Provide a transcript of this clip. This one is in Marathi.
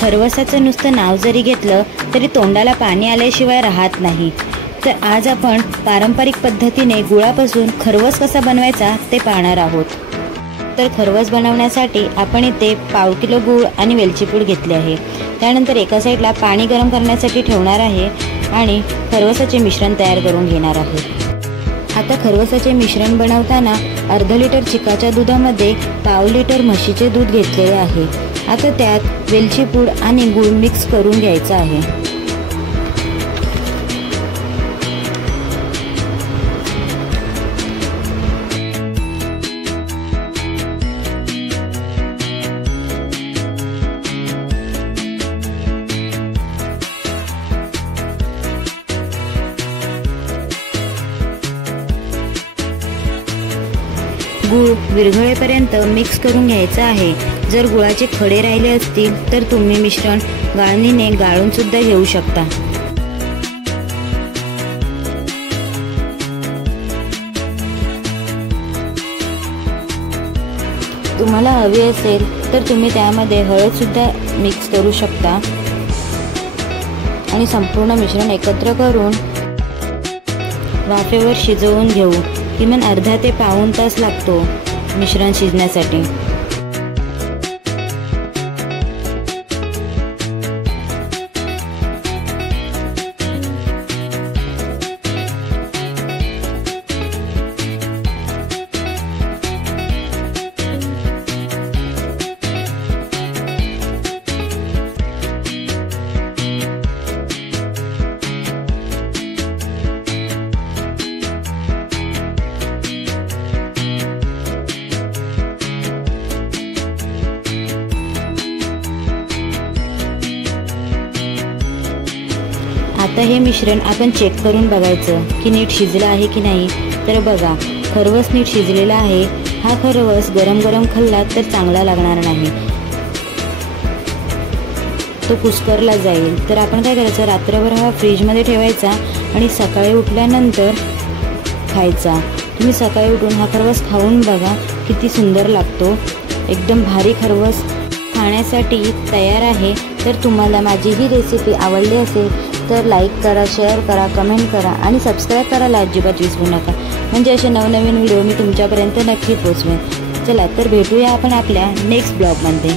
खरवसाचं नुसतं नाव जरी घेतलं तरी तोंडाला पाणी आल्याशिवाय राहत नाही। तर आज आपण पारंपरिक पद्धतीने गुळापासून खरवस कसा बनवायचा ते पाहणार आहोत। तर खरवस बनवण्यासाठी आपण इथे पाव किलो गूळ आणि वेलची पूड घेतली आहे। त्यानंतर एका साईडला पाणी गरम करण्यासाठी ठेवणार आहे आणि खरवसाचे मिश्रण तयार करून घेणार आहोत। आता खरवसाचे मिश्रण बनवताना अर्धा लिटर चिकाच्या दुधामध्ये पाव लिटर म्हशीचे दूध घेतलेले आहे। आता त्यात वेलची पूड आणि गूळ मिक्स करून घ्यायचा आहे। गूळ विरघळेपर्यंत मिक्स करून घ्यायचा आहे। जर गुळाचे खडे राहिले असतील तर तुम्ही मिश्रण गाळणीने गाळून सुद्धा घेऊ शकता। तुम्हाला हवी असेल तर तुम्ही त्यामध्ये हळद सुद्धा मिक्स करू शकता आणि संपूर्ण मिश्रण एकत्र करून वाफेवर शिजवून घेऊ। किमान अर्धा ते पाऊण तास लागतो मिश्रण शिजण्यासाठी। आता हे मिश्रण आपण चेक करून बघायचं की नीट शिजलं आहे की नाही। तर बघा, खरवस नीट शिजलेला आहे। हा खरवस गरम गरम खाल्ला तर चांगला लागणार नाही, तो कुस्करला जाईल। तर आपण काय करायचं, रात्रभर हा फ्रीजमध्ये ठेवायचा आणि सकाळी उठल्यानंतर खायचा। तुम्ही सकाळी उठून हा खरवस खाऊन बघा, किती सुंदर लागतो। एकदम भारी खरवस खाण्यासाठी तयार आहे। तर तुम्हाला माझी ही रेसिपी आवडली असेल तर लाईक करा, शेअर करा, कमेंट करा आणि सबस्क्राईब करायला अजिबात विसरू नका, म्हणजे असे नवनवीन व्हिडिओ मी तुमच्यापर्यंत नक्की पोहोचवेन। चला तर भेटूया आपण आपल्या नेक्स्ट ब्लॉगमध्ये।